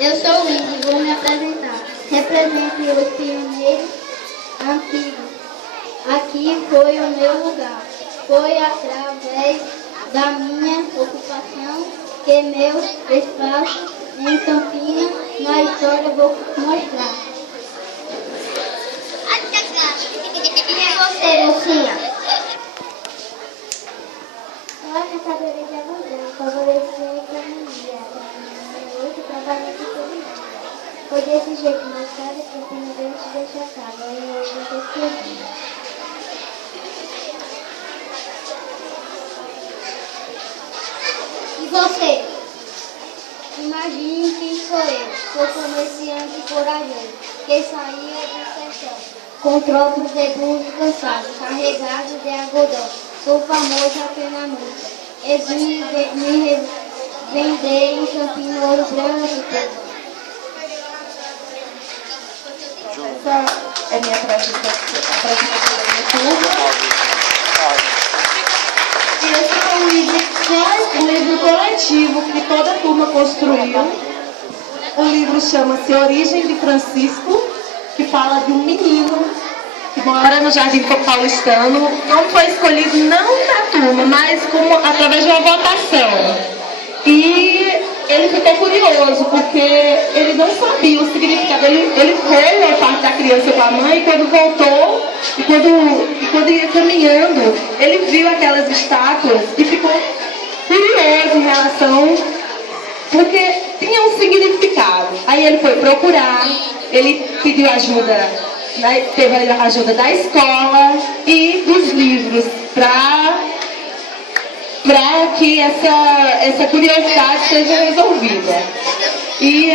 Eu sou o Índio e vou me apresentar. Represento os pioneiros antigos. Aqui foi o meu lugar. Foi através da minha ocupação que meu espaço em Campinas na história vou mostrar. Quem é você, mocinha? Sou a catadora de algodão, favorecer a economia. Muito trabalhando todo dia. Foi desse jeito na história que o Senhor te deixou a casa e hoje eu escrevi. E você? Imagine quem sou eu. Sou comerciante corajoso, que saía do sertão, com trocos de burros cansados, carregados de algodão. Sou famoso apenas muito. E vim me vender em Campinas, Ouro Branco e tudo. Essa é minha apresentação da minha turma. E esse é um livro coletivo que toda a turma construiu. O livro chama-se Origem de Francisco, que fala de um menino que mora no Jardim Paulistano. Não foi escolhido não na turma, mas através de uma votação. E ele ficou curioso, porque ele não sabia o significado. Ele foi uma parte da criança com a mãe, e quando voltou, e quando ia caminhando, ele viu aquelas estátuas e ficou curioso em relação, porque tinha um significado. Aí ele foi procurar, ele pediu ajuda, né, teve a ajuda da escola e dos livros, para que essa curiosidade seja resolvida. E